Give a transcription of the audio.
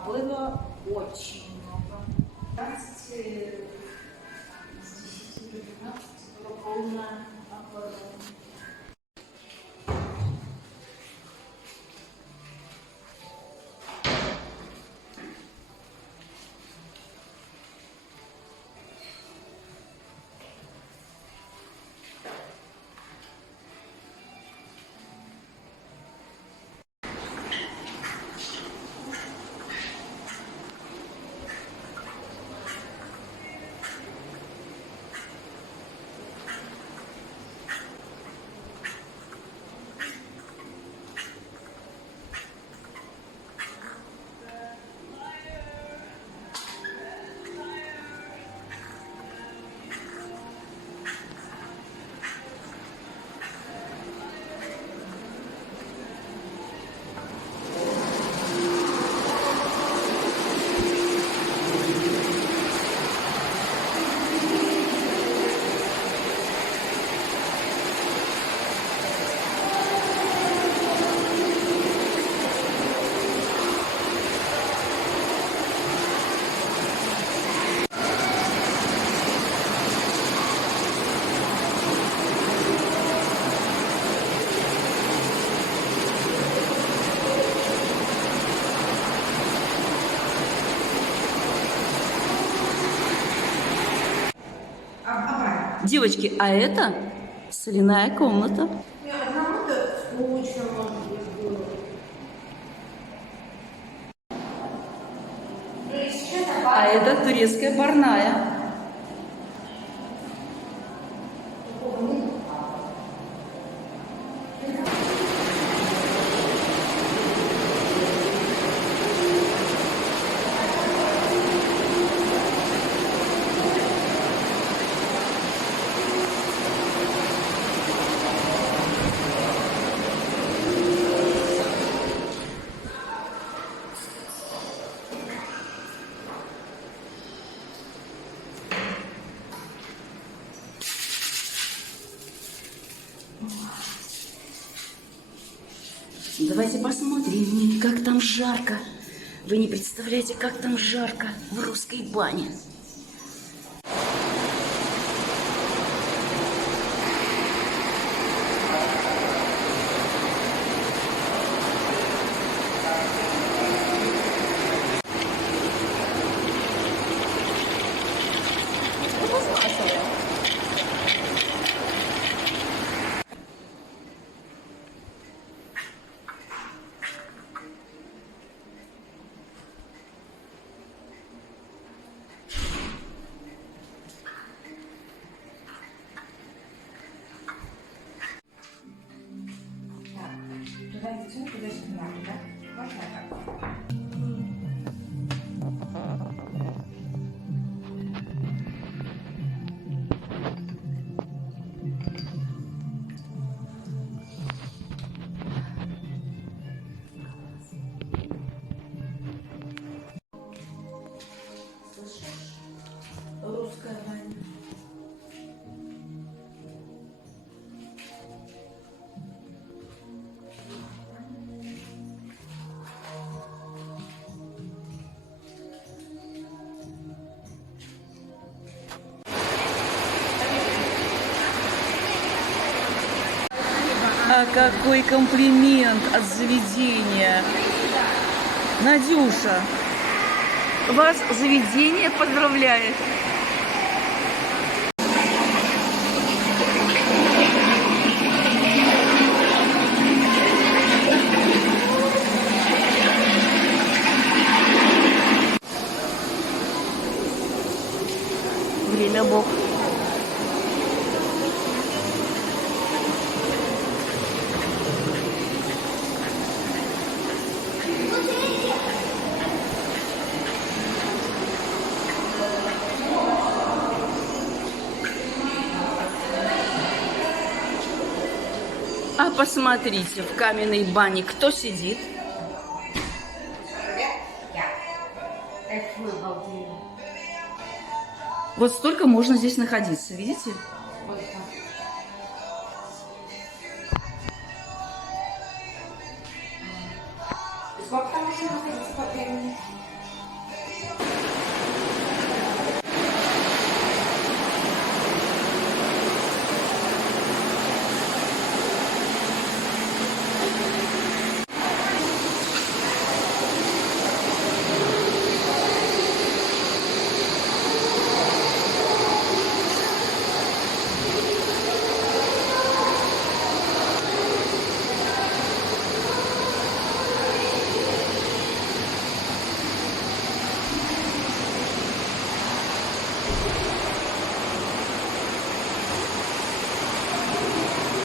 а было очень много. 15 с 10 до 15 было полное аквариум. Девочки, а это соляная комната. Одному-то скучно, может быть, было. А это турецкая парная. Давайте посмотрим, как там жарко. Вы не представляете, как там жарко в русской бане. Русская баня. А какой комплимент от заведения. Надюша, вас заведение поздравляет. Время Бог. А посмотрите, в каменной бане кто сидит? Вот столько можно здесь находиться, видите? Сколько там можно находиться?